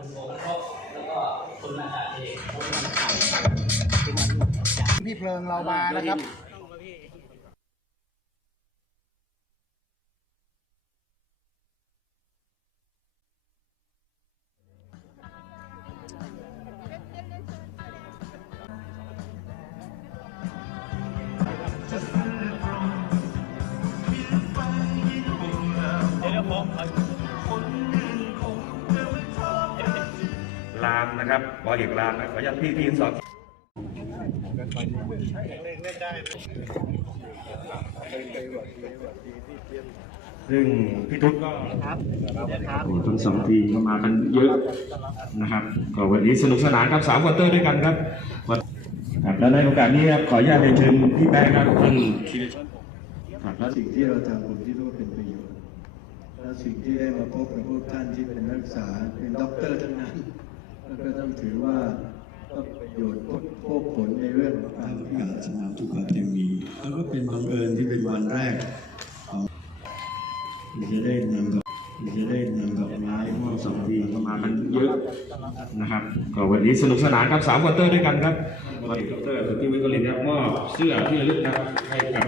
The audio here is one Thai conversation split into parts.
คุณโอครบแล้วก็คุณอาจารย์เอกพี่เพลิงเรามานะครับรามนะครับบอเอกรามขออนุญาตพี่พี่สอนซึ่งพี่ทุกก็โอ้ทั้งสองทีมก็มากันเยอะนะครับก็วันนี้สนุกสนานครับสามควอเตอร์ด้วยกันครับครับแล้วในโอกาสนี้ครับขออนุญาตเรียนเชิญพี่แบงค์ครับท่านครีครับแล้วสิ่งที่เราทำผมคิดว่าเป็นประโยชน์แล้วสิ่งที่ได้มาพบกับพวกท่านที่เป็นนักศึกษาเป็นด็อกเตอร์ทั้งนั้น แล้วก็ต้องถือว่าก็ประโยชน์พวกพวกผลในเรื่องของการที่กาสนามทุกขัดยังมีแล้วก็เป็นบังเอิญที่เป็นวันแรกมีจะได้นำดอกที่จะได้นำดอกไม้มอบสองทีก็มากันเยอะนะครับก็วันนี้สนุกสนานครับสามควอเตอร์ด้วยกันครับวันนี้ดรสุทธิวิกลินครับมอบเสื้อที่ระลึกนะครับให้กับ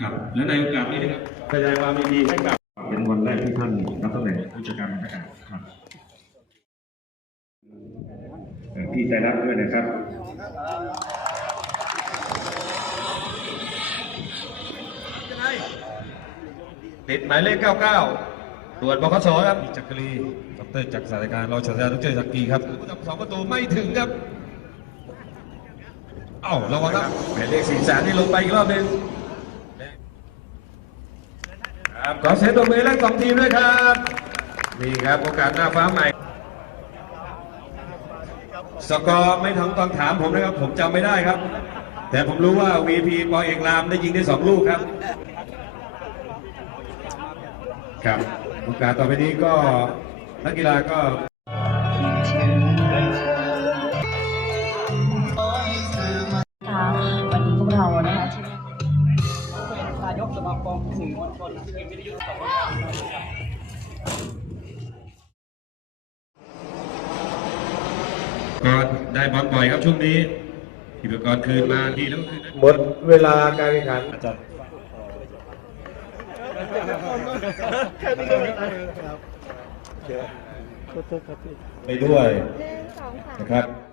ครับและในโอกาสนี้นะครับแสดงความยินดีให้กับ เป็นวันแรกที่ท่านรับตำแหน่งผู้จัดการบริหารครับเอ่อพี่ใจรักด้วยนะครับติดหมายเลข 99 ตรวจบคสครับจักรี ดรจักรสารการรองศาสตราจารย์ดรจักรีครับผู้ทำสองประตูไม่ถึงครับ เอ้าระวังครับหมายเลขสี่สามที่ลงไปอีกรอบหนึ่ง ครับขอเสียงตบมือและสองทีมด้วยครับนี่ครับโอกาสหน้าฟ้าใหม่ สกอร์ไม่ต้องตอนถามผมนะครับ ผมจำไม่ได้ครับ แต่ผมรู้ว่า VP ปอเอกรามได้ยิงได้สองลูกครับ ครับโอกาสต่อไปนี้ก็นักกีฬาก็ายกสมาคมสื่อมวลชนทีมวิทยุสองก็ได้บอลบ่อยครับช่วงนี้ทีมกรคืนมาดีแล้วคืนนะหมดเวลาการแข่งขันไปด้วยนะครับ